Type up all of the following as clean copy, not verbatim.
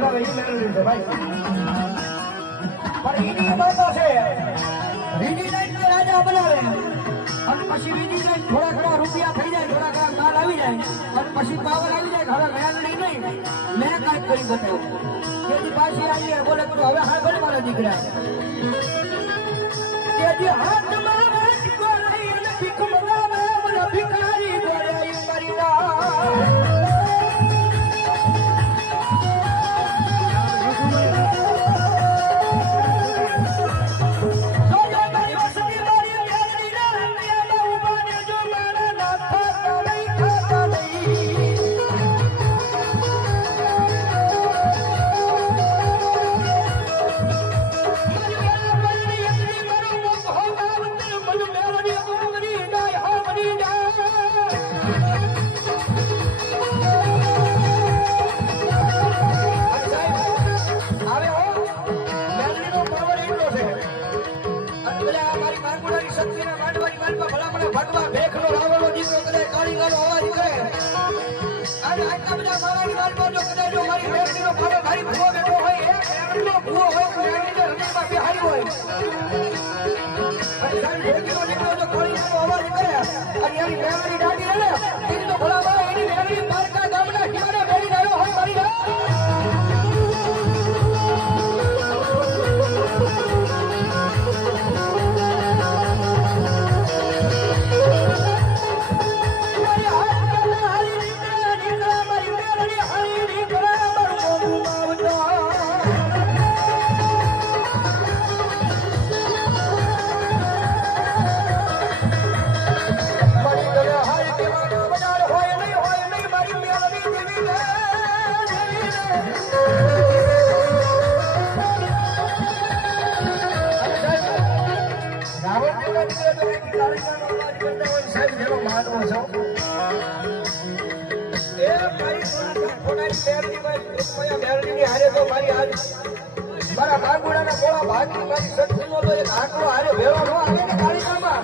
ખરાબ એ મેળવી છે ભાઈ પણ એની બાબતો છે રીડી નાઈટ તો રાજા બનાવે અને પછી રીડી નાઈટ થોડા ઘણા રૂપિયા થઈ જાય થોડા ઘણા માલ આવી જાય અને પછી પાવર આવી જાય હવે મેળવી નહીં મેં કાંઈક કરી બતાવ્યું તેથી પાછી આવીએ બોલે તો હવે હા ભલે મારા દીકરા તેથી હાથમાં વાટકો લઈને ભીખ મંગાવે બોલે ભિખારી બોલે મારી મારા બાગુડાના કોળા ભાગની મારી સત્સંગનો તો એક આંકડો હારે ભેળો ન આવે ને કાળીકામાં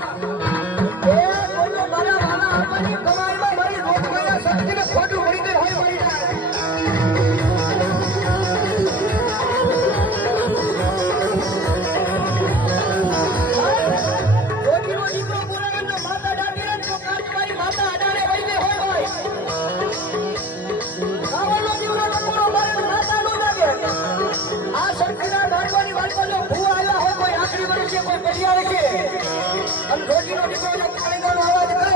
એ બોલો મારા વાલા આપવાની કમાઈમાં મારી રોજગાયા શક્તિને ખોટું પડી ગઈ હોય મારી રોજીનો દીકરો બોલાવે માતા ડાકી ને તો કાચ મારી માતા અડાડે વઈ ગઈ હોય રાવણનો દીકરો કોળો મારે માતા નો લાગે આ શક્તિના ડાળવાની વાતમાં જો ભૂ આવ્યા હોય કોઈ આખરી વર્ષે કોઈ પડિયા છે અને રોજીનો દીકરો કાળીનો અવાજ કરે